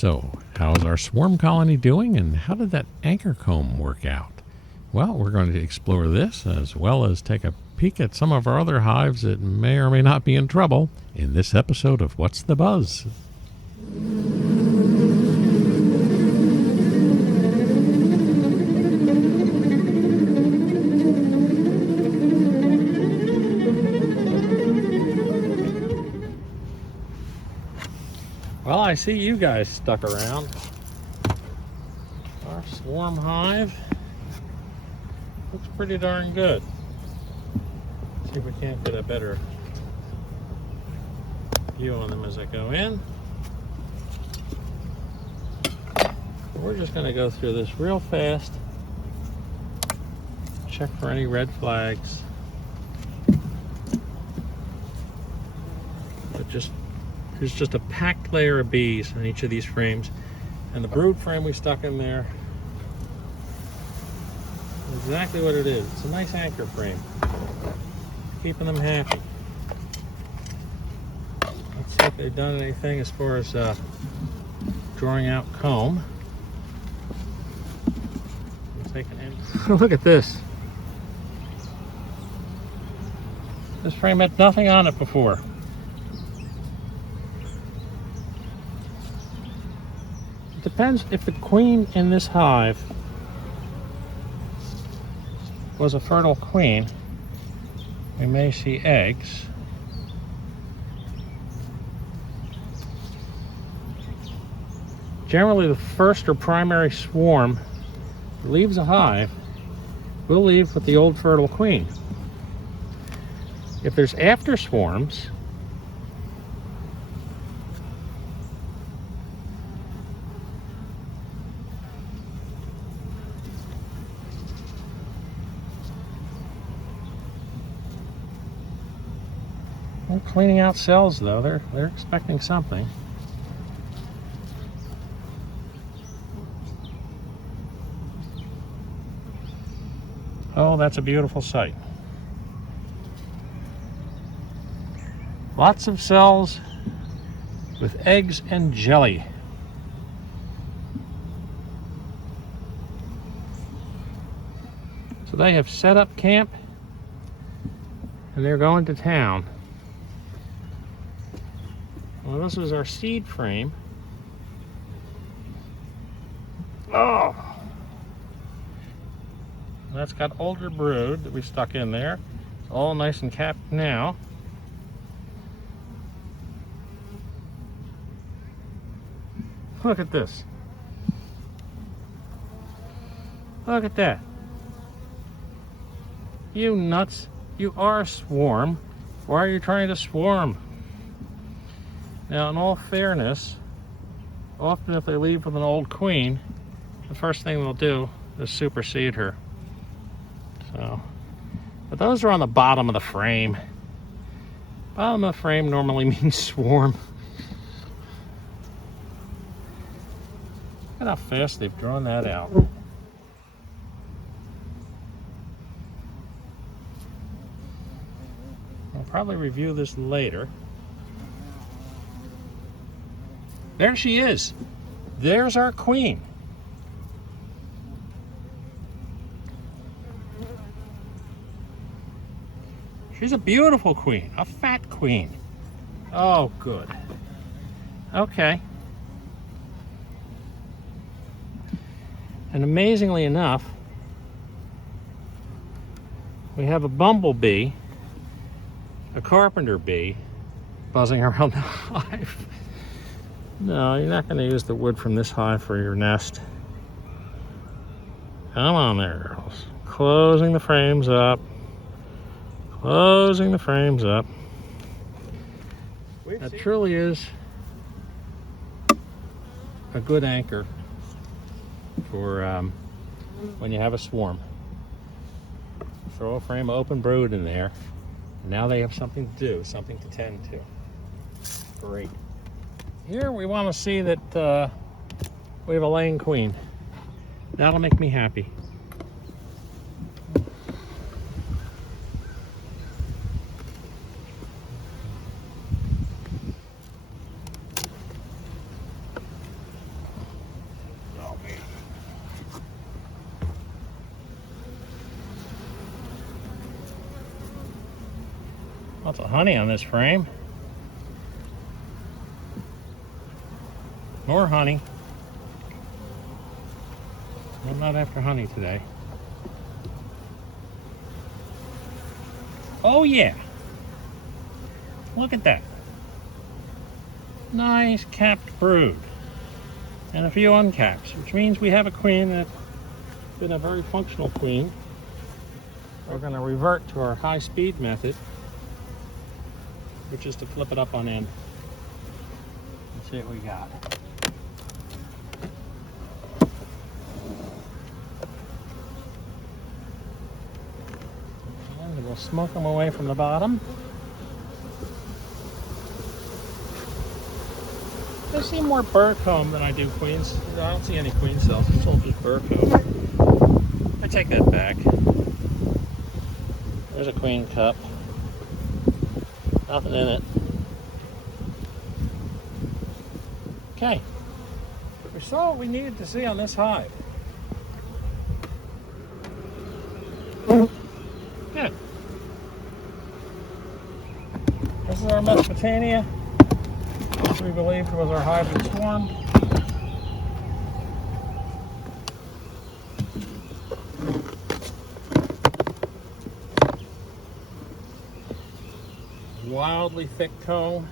So, how's our swarm colony doing, and how did that anchor comb work out? Well, we're going to explore this as well as take a peek at some of our other hives that may or may not be in trouble in this episode of What's the Buzz? Well, I see you guys stuck around. Our swarm hive looks pretty darn good. See if we can't get a better view on them as I go in. We're just going to go through this real fast. Check for any red flags. But there's just a packed layer of bees on each of these frames. And the brood frame we stuck in there is exactly what it is. It's a nice anchor frame. Keeping them happy. Let's see if they've done anything as far as drawing out comb. I'm taking in. Look at this. This frame had nothing on it before. It depends if the queen in this hive was a fertile queen. We may see eggs. Generally, the first or primary swarm that leaves a hive will leave with the old fertile queen. If there's after swarms, they're cleaning out cells, though. They're expecting something. Oh, that's a beautiful sight. Lots of cells with eggs and jelly. So they have set up camp and they're going to town. Well, this is our seed frame. Oh! That's got older brood that we stuck in there. It's all nice and capped now. Look at this. Look at that. You nuts. You are a swarm. Why are you trying to swarm? Now, in all fairness, often if they leave with an old queen, the first thing they'll do is supersede her. So, but those are on the bottom of the frame. Bottom of the frame normally means swarm. Look at how fast they've drawn that out. I'll probably review this later. There she is. There's our queen. She's a beautiful queen, a fat queen. Oh, good. Okay. And amazingly enough, we have a bumblebee, a carpenter bee, buzzing around the hive. No, you're not going to use the wood from this hive for your nest. Come on there, girls. Closing the frames up. Closing the frames up. That truly is a good anchor for when you have a swarm. Throw a frame of open brood in there. And now they have something to do, something to tend to. Great. Here we want to see that we have a laying queen. That'll make me happy. Lots of honey on this frame. More honey. I'm not after honey today. Oh yeah. Look at that. Nice capped brood. And a few uncaps, which means we have a queen that's been a very functional queen. We're going to revert to our high-speed method, which is to flip it up on end. Let's see what we got. And we'll smoke them away from the bottom. I see more burr comb than I do queens. I don't see any queen cells. It's all just burr comb. I take that back. There's a queen cup. Nothing in it. Okay. We saw what we needed to see on this hive. Good. This is our Mesopotamia. We believed was our hive and swarm. Wildly thick comb,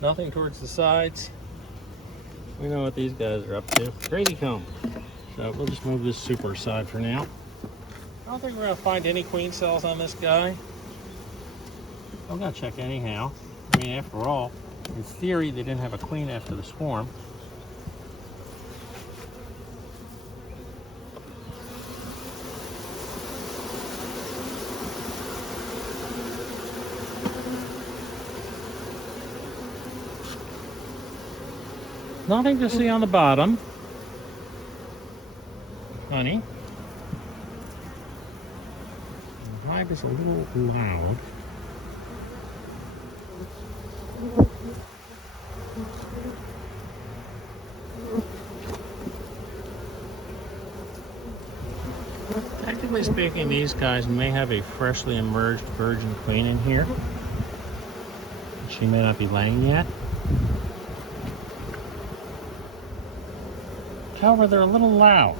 nothing towards the sides. We know what these guys are up to. Crazy comb. So we'll just move this super aside for now. I don't think we're going to find any queen cells on this guy. I'm going to check anyhow. I mean, after all, in theory, they didn't have a queen after the swarm. Nothing to see on the bottom. Honey. The hive is a little loud. Technically speaking, these guys may have a freshly emerged virgin queen in here. She may not be laying yet. However, they're a little loud.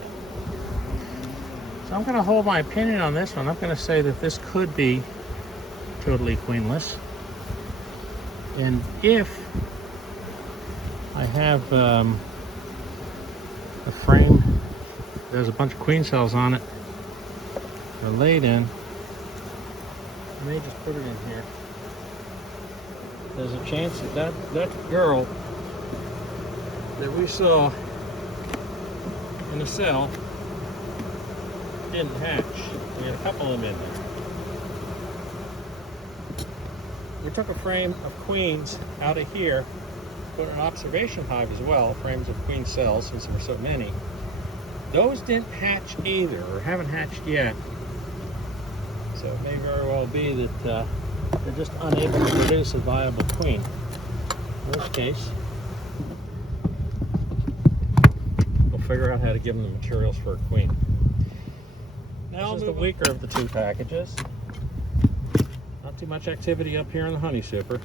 So I'm going to hold my opinion on this one. I'm going to say that this could be totally queenless. And if I have a frame, there's a bunch of queen cells on it, they're laid in, I may just put it in here. There's a chance that that girl that we saw in the cell didn't hatch. We had a couple of them in there. We took a frame of queens out of here, put an observation hive as well, frames of queen cells since there were so many. Those didn't hatch either, or haven't hatched yet. So it may very well be that they're just unable to produce a viable queen. In which case, we'll figure out how to give them the materials for a queen. Now this is the weaker of the two packages. Not too much activity up here in the honey super.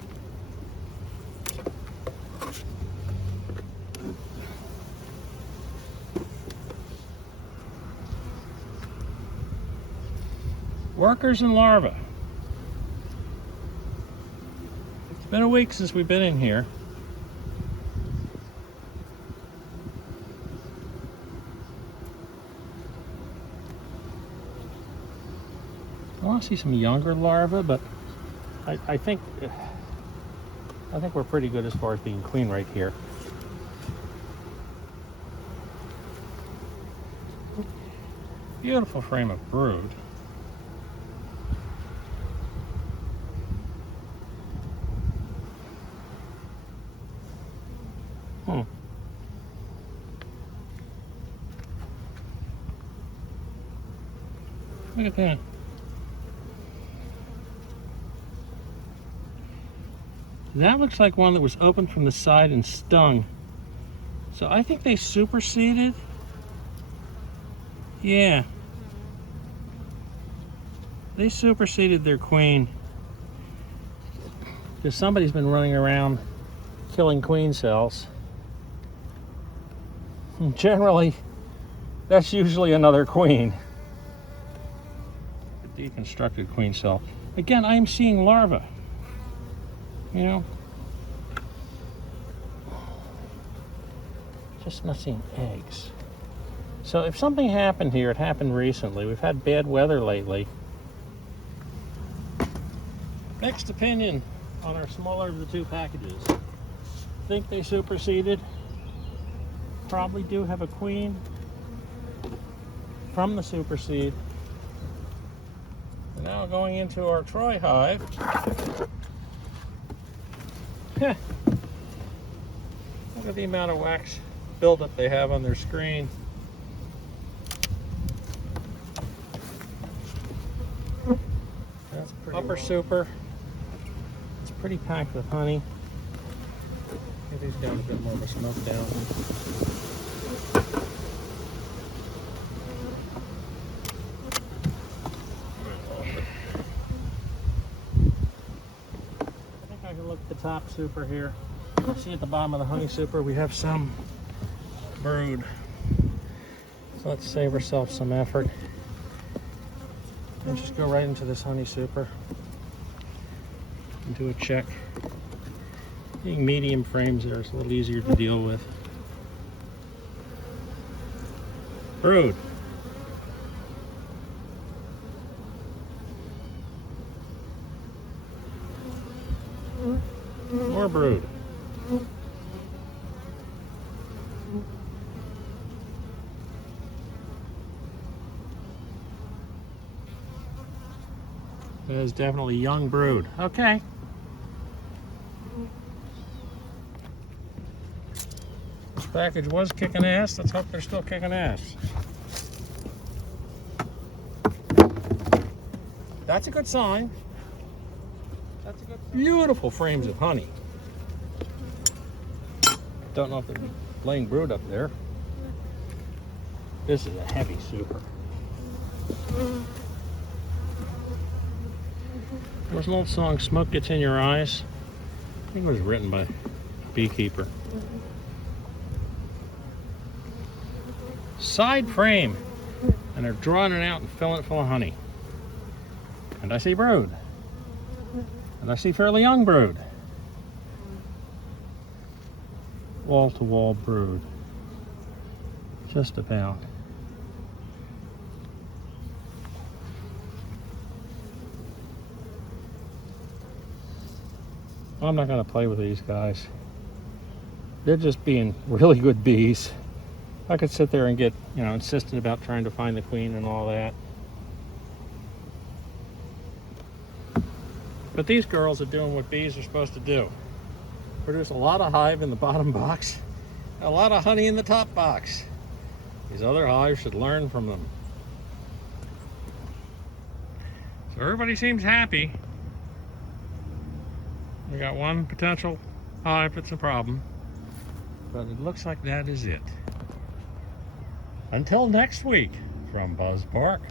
Workers and larvae. It's been a week since we've been in here. I want to see some younger larvae, but I think we're pretty good as far as being queen right here. Beautiful frame of brood. Look at that. That looks like one that was opened from the side and stung. So I think they superseded. Yeah. They superseded their queen. because somebody's been running around killing queen cells. And generally, that's usually another queen. A deconstructed queen cell. Again, I'm seeing larvae. You know? Just not seeing eggs. So if something happened here, it happened recently. We've had bad weather lately. Mixed opinion on our smaller of the two packages. Think they superseded. Probably do have a queen from the superseed. And now going into our Troy hive. Look at the amount of wax buildup they have on their screen. That's pretty upper super. It's pretty packed with honey. Give these guys a bit more of a smoke down. I think I can look at the top super here. See at the bottom of the honey super we have some brood. So let's save ourselves some effort and just go right into this honey super and do a check. Being medium frames there is a little easier to deal with. Brood. More brood. That is definitely young brood. Okay. This package was kicking ass. Let's hope they're still kicking ass. That's a good sign. That's a good sign. Beautiful frames of honey. Don't know if they're laying brood up there. This is a heavy super. There's an old song, Smoke Gets in Your Eyes. I think it was written by a beekeeper. Side frame. And they're drawing it out and filling it full of honey. And I see brood. And I see fairly young brood. Wall-to-wall brood. Just about. I'm not going to play with these guys. They're just being really good bees. I could sit there and get, insistent about trying to find the queen and all that. But these girls are doing what bees are supposed to do. Produce a lot of hive in the bottom box, a lot of honey in the top box. These other hives should learn from them. So everybody seems happy. We got one potential hive that's a problem, but it looks like that is it. Until next week, from Buzz Park.